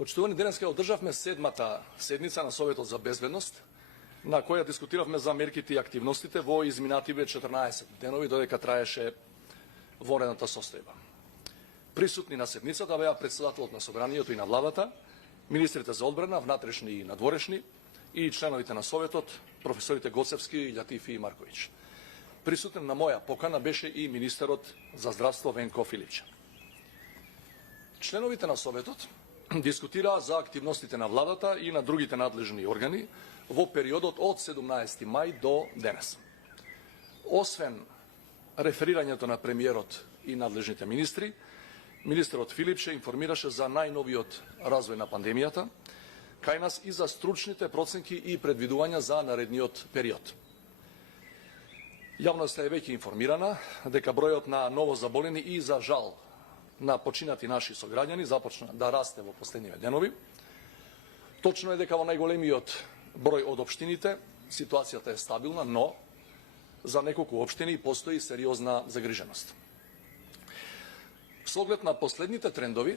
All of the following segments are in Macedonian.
Почитувани, денеска одржавме седмата седница на Советот за безбедност, на која дискутиравме за мерките и активностите во изминативе 14 денови, додека траеше воредната состојба. Присутни на седницата беа председателот на Собранието и на владата, министрите за одбрана, внатрешни и надворешни, и членовите на Советот, професорите Гоцевски, Љатифи и Марковиќ. Присутен на моја покана беше и министерот за здравство Венко Филипче. Членовите на Советот дискутираа за активностите на владата и на другите надлежни органи во периодот од 17 мај до денес. Освен реферирањето на премиерот и надлежните министри, министерот Филипче информираше за најновиот развој на пандемијата, кај нас и за стручните проценки и предвидувања за наредниот период. Јавноста е веќе информирана дека бројот на новозаболени и за жал на починати наши сограѓани започна да расте во последниве денови. Точно е дека во најголемиот број од општините ситуацијата е стабилна, но за неколку општини постои сериозна загриженост. Со оглед на последните трендови,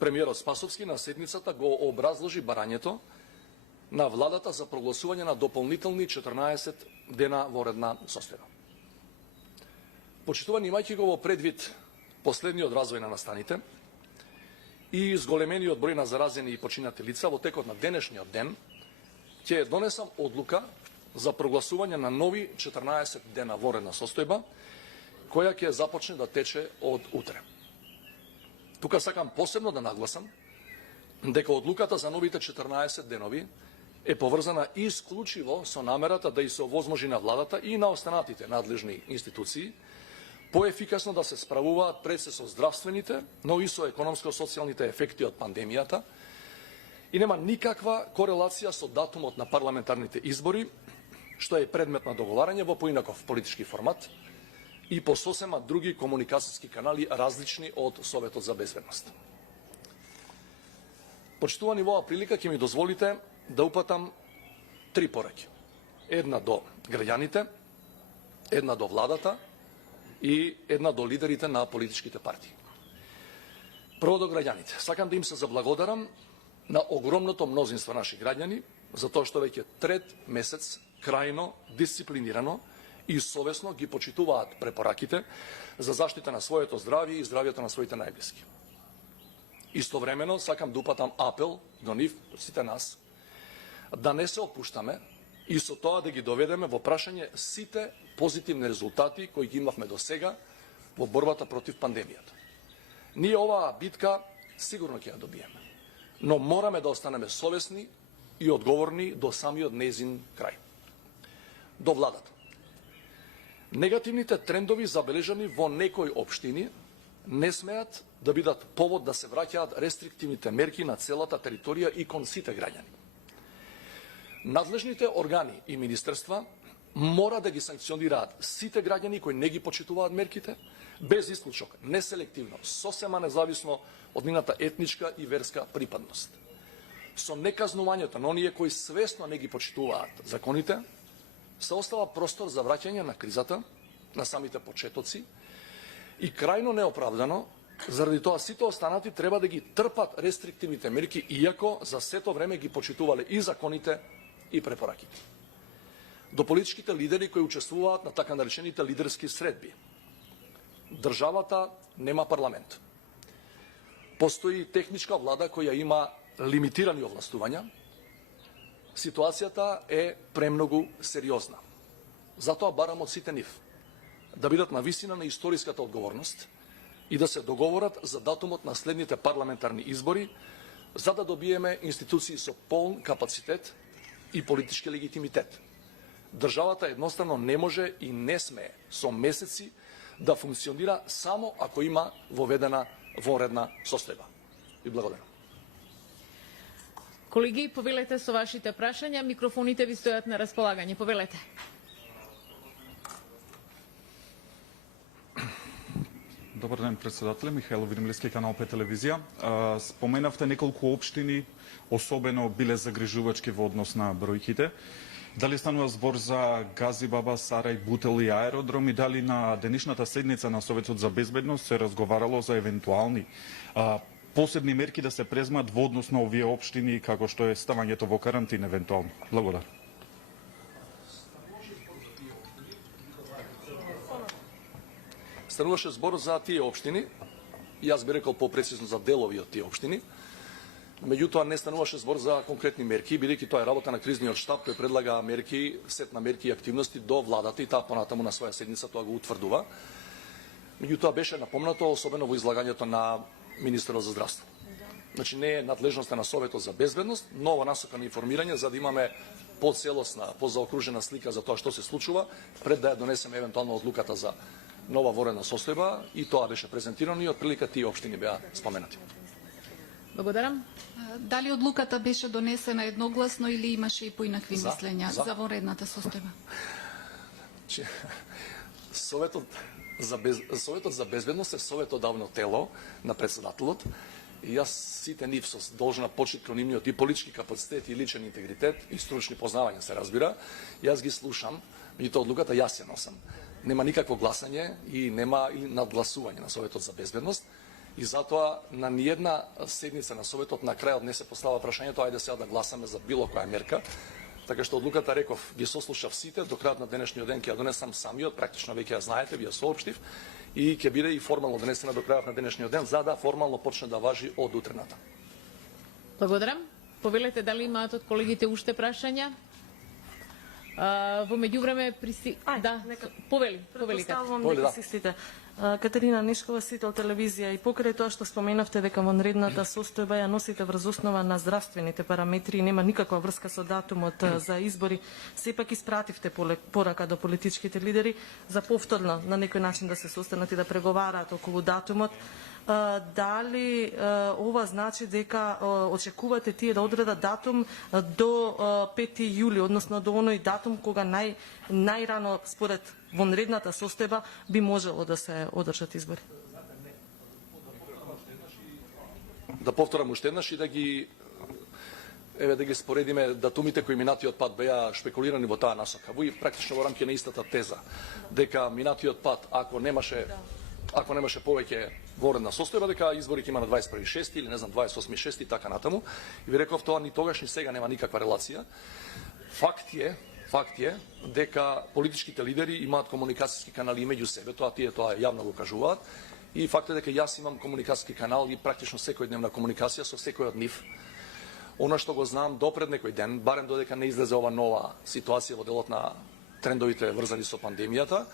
премиерот Спасовски на седницата го образложи барањето на владата за прогласување на дополнителни 14 дена воредна состојба. Почитувани, имајќи го во предвид последниот развој на настаните и зголемениот број на заразени и починати лица во текот на денешниот ден, ќе донесам одлука за прогласување на нови 14 дена воредна состојба, која ќе започне да тече од утре. Тука сакам посебно да нагласам дека одлуката за новите 14 денови е поврзана исклучиво со намерата да и се овозможи на владата и на останатите надлежни институции поефикасно да се справуваат пред се со здравствените, но и со економско-социјалните ефекти од пандемијата и нема никаква корелација со датумот на парламентарните избори, што е предмет на договарање во поинаков политички формат и по сосема други комуникацијски канали различни од Советот за безбедност. Почитувани, во оваа прилика ќе ми дозволите да упатам три пораки. Една до граѓаните, една до владата и една до лидерите на политичките партии. Прво до граѓаните. Сакам да им се заблагодарам на огромното мнозинство наши граѓани за тоа што веќе трет месец крајно, дисциплинирано и совесно ги почитуваат препораките за заштита на своето здравје и здравјето на своите најблиски. Истовремено сакам да упатам апел до нив, сите нас, да не се опуштаме и со тоа да ги доведеме во прашање сите позитивни резултати кои ги имавме до сега во борбата против пандемијата. Ние оваа битка сигурно ќе ја добиеме, но мораме да останеме совесни и одговорни до самиот нејзин крај. До владата. Негативните трендови забележани во некои општини не смеат да бидат повод да се враќаат рестриктивните мерки на целата територија и кон сите граѓани. Надлежните органи и министерства мора да ги санкционираат сите граѓани кои не ги почитуваат мерките, без исклучок, неселективно, сосема независно од нивната етничка и верска припадност. Со неказнувањето на оние кои свесно не ги почитуваат законите, се остава простор за враќање на кризата, на самите почетоци и крајно неоправдано, заради тоа сите останати треба да ги трпат рестриктивните мерки, иако за сето време ги почитувале и законите и препораките. До политичките лидери кои учествуваат на така наречените лидерски средби. Државата нема парламент. Постои техничка влада која има лимитирани овластувања. Ситуацијата е премногу сериозна. Затоа барам од сите нив да бидат на висина на историската одговорност и да се договорат за датумот на следните парламентарни избори, за да добиеме институции со полн капацитет и политички легитимитет. Државата едноставно не може и не смее со месеци да функционира само ако има воведена воредна состојба. И благодарам. Колеги, повелете со вашите прашања. Микрофоните ви стојат на располагање. Повелете. Добар ден, председателе. Михајло Видмилски, канал 5 телевизија. Споменавте неколку општини, особено биле загрижувачки во однос на бројките. Дали станува збор за Газибаба, Сарај, Бутел и аеродром и дали на денешната седница на Советот за безбедност се разговарало за евентуални посебни мерки да се презмат во однос на овие општини како што е ставањето во карантин евентуално? Благодарам. Стануваше збор за тие општини, јас би рекол попрецизно за делови од тие општини. Меѓутоа не стануваше збор за конкретни мерки, бидејќи тоа е работа на кризниот штаб, кој предлага мерки, сет на мерки и активности до владата и таа понатаму на своја седница тоа го утврдува. Меѓутоа беше напомнато, особено во излагањето на министерот за здравство. Значи не е надлежноста на Советот за безбедност, нова насока на информирање за да имаме поцелосна, позаокружена слика за тоа што се случува, пред да ја донесеме евентуално одлуката за нова воредна состојба, и тоа беше презентирано и отприлика тие општини беа споменати. Благодарам. Дали одлуката беше донесена едногласно или имаше и поинакви мислења за воредната состојба? Советот за безбедност е советодавно тело на председателот и јас сите нив со должна почит кон нивниот и политички капацитет и личен интегритет и стручни познавања се разбира, јас ги слушам, меѓутоа одлуката јас ја носам. Нема никакво гласање и нема и надгласување на Советот за безбедност. И затоа на ниедна седница на Советот на крајот не се поставува прашањето ајде сега да гласаме за било која мерка. Така што одлуката, реков, ги сослушав сите, до крајот на денешниот ден ќе ја донесам самиот, практично веќе ја знаете, ви ја соопштив, и ќе биде и формално донесена до крајот на денешниот ден, за да формално почне да важи од утрената. Благодарам. Повелете дали имаат од колегите уште прашања? Во меѓувреме да, повели Предпоставувам дека си сите. Катерина Нешкова, Сител телевизија, и покрај тоа што споменавте дека вонредната состојба ја носите врз основа на здравствените параметри и нема никаква врска со датумот за избори, сепак испративте порака до политичките лидери за повторно на некој начин да се состанат и да преговараат околу датумот. Дали ова значи дека очекувате тие да одредат датум до 5 јули, односно до оној датум кога најрано според вонредната состојба би можело да се одржат избори? Да повторам уште еднаш и да ги споредиме датумите кои минатиот пат беа шпекулирани во таа насока. Во практично во рамки на истата теза, дека минатиот пат ако немаше повеќе воредна состојба, дека избори ќе има на 21.6 или не знам 28.6 и така натаму. И ви реков тоа ни тогаш ни сега нема никаква релација. Факт е дека политичките лидери имаат комуникацијски канали меѓу себе, тоа јавно го кажуваат, и факт е дека јас имам комуникацијски канал и практично секојдневна комуникација со секој од нив. Она што го знам допред некој ден, барем додека не излезе ова нова ситуација во делот на трендовите врзани со пандемијата,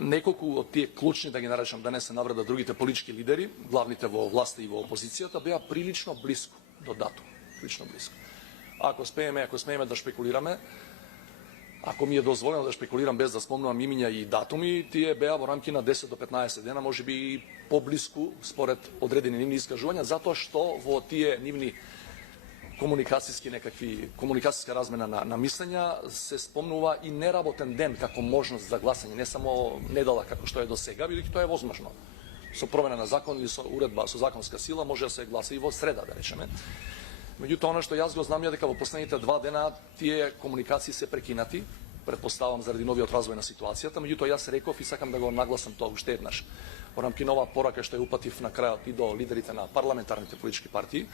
неколку од тие клучни, да ги наречам, да не се навредат другите политички лидери, главните во власта и во опозицијата, беа прилично близко до датум, прилично близко. Ако смееме да шпекулираме, ако ми е дозволено да шпекулирам без да спомнувам имиња и датуми, тие беа во рамки на 10 до 15 дена, можеби и поблиску според одредени нивни искажувања, затоа што во тие нивни комуникацијска размена на мислења се спомнува и неработен ден како можност за гласање, не само недела како што е до сега, бидејќи тоа е возможно. Со промена на закон или со уредба со законска сила може да се гласа и во среда, да речеме. Меѓутоа, оно што јас го знам е дека во последните 2 дена тие комуникации се прекинати, предпоставам заради новиот развој на ситуацијата, меѓутоа јас реков и сакам да го нагласам тоа уште еднаш. Во рамки на оваа порака што ја упатив на крајот и до лидерите на парламентарните политички партии,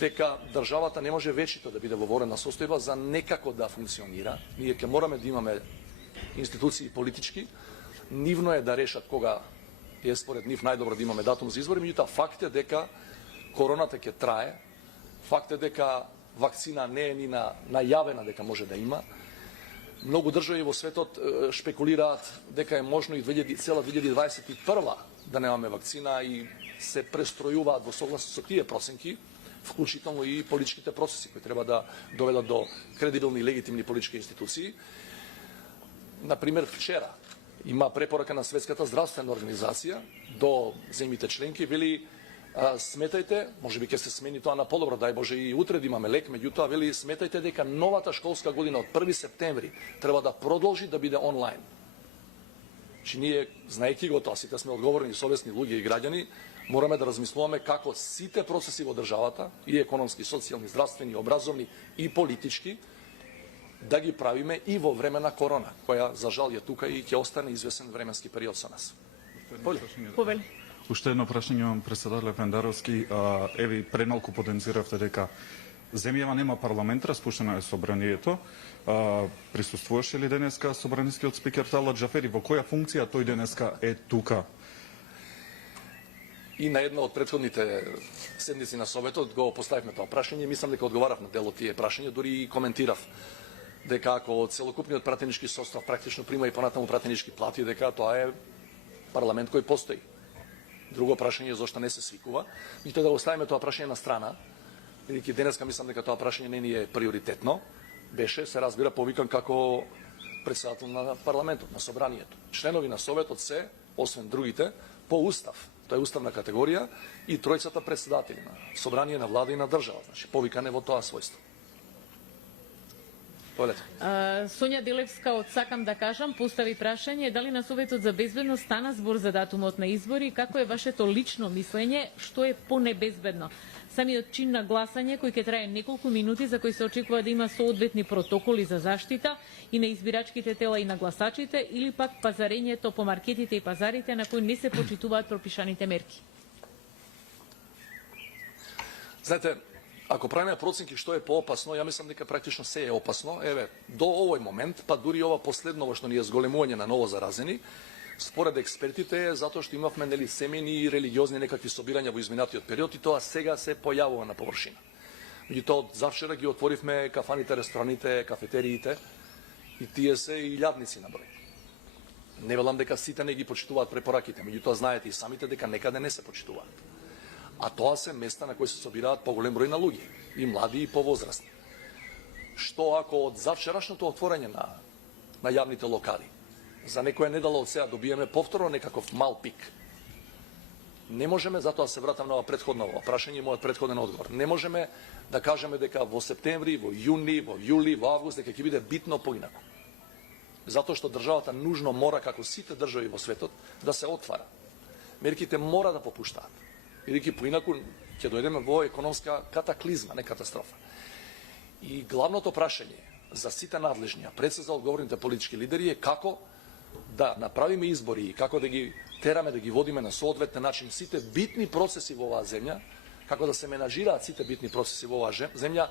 дека државата не може вечито да биде во воредна состојба за некако да функционира. Ние ќе мораме да имаме институции политички, нивно е да решат кога е според нив најдобро да имаме датум за избори, меѓутоа факт е дека короната ќе трае, факт е дека вакцина не е ни најавена дека може да има. Многу држави во светот шпекулираат дека е можно и цела 2021 да немаме вакцина и се престројуваат во согласност со тие проценки, вклучително и политичките процеси кои треба да доведат до кредибилни и легитимни политички институции. Например, вчера има препорака на Светската здравствена организација до земјите членки, вели сметајте, можеби ќе се смени тоа на подобро, дај Боже и утре да имаме лек, меѓутоа вели сметајте дека новата школска година од 1 септември треба да продолжи да биде онлайн. Че ние, знаејќи го тоа, сите сме одговорни, совесни луѓе и граѓани, мораме да размислуваме како сите процеси во државата, и економски, социјални, здравствени, образовни и политички, да ги правиме и во време на корона, која за жал е тука и ќе остане извесен временски период со нас. Повели. Уште едно прашање, председател Пендаровски. Еви, премалку потенциравте дека земјава нема парламент, распуштено е собранието. Присуствуваше ли денеска собранискиот спикер Талат Джафери? Во која функција тој денеска е тука? И на една од претходните седници на Советот го поставивме тоа прашање. Мислам дека одговарав на дел од тие прашања, дури и коментирав дека ако целокупниот пратенички состав практично прима и понатаму пратенички плати, дека тоа е парламент кој постои. Друго прашање е зошто не се свикува. И тоа да оставиме тоа прашање на страна, бидејќи денеска мислам дека тоа прашање не ни е приоритетно. Беше, се разбира, повикан како председател на парламентот, на собранието. Членови на Советот се, освен другите, по устав. Тоа е уставна категорија и тројцата председатели на собрание, на влада и на држава. Значи, повикан е во тоа својство. Сонја Делевска од Сакам да кажам постави прашање дали на Советот за безбедност стана збор за датумот на избори и како е вашето лично мислење што е понебезбедно. Самиот чин на гласање кој ќе трае неколку минути за кој се очекува да има соодветни протоколи за заштита и на избирачките тела и на гласачите или пак пазарењето по маркетите и пазарите на кои не се почитуваат пропишаните мерки. Знаете, ако правиме проценки што е поопасно, ја мислам дека практично се е опасно. Еве, до овој момент, па дури ова последново што ни е зголемување на ново заразени, според експертите е затоа што имавме нели семејни и религиозни некакви собирања во изминатиот период и тоа сега се појавува на површина. Меѓутоа, од завчера ги отворивме кафаните, рестораните, кафетериите и тие се и илјадници на број. Не велам дека сите не ги почитуваат препораките, меѓутоа знаете и самите дека некаде не се почитуваат. А тоа се места на кои се собираат поголем број на луѓе, и млади и повозрастни. Што ако од завчерашното отворање на јавните локали за некоја недела од сега добиеме повторно некаков мал пик? Не можеме, затоа се вратам на ова претходно прашање и мојот претходен одговор. Не можеме да кажеме дека во септември, во јуни, во јули, во август дека ќе биде битно поинаку. Затоа што државата нужно мора, како сите држави во светот, да се отвара. Мерките мора да попуштаат. Бидејќи поинаку ќе дојдеме во економска катаклизма, не катастрофа. И главното прашање за сите надлежни, пред се за одговорните политички лидери е како да направиме избори и како да ги тераме да ги водиме на соодветен начин сите битни процеси во оваа земја, како да се менажираат сите битни процеси во оваа земја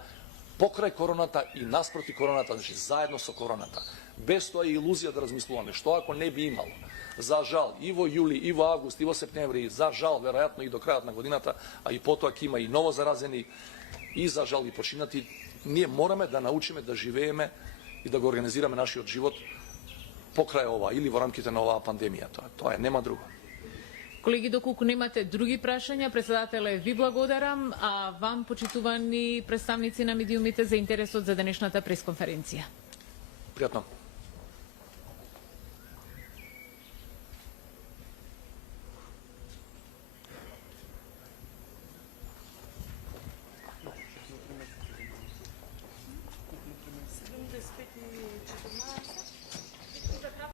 покрај короната и наспроти короната, значи заедно со короната. Без тоа и илузија да размислуваме што ако не би имало. За жал и во јули, и во август, и во септември, за жал веројатно и до крајот на годината, а и потоа ќе има и ново заразени и за жал и починати, ние мораме да научиме да живееме и да го организираме нашиот живот покрај ова или во рамките на оваа пандемија. Тоа е, нема друго. Колеги, доколку немате други прашања, председателе ви благодарам, а вам, почитувани представници на медиумите, за интересот за денешната пресконференција. Пријатно.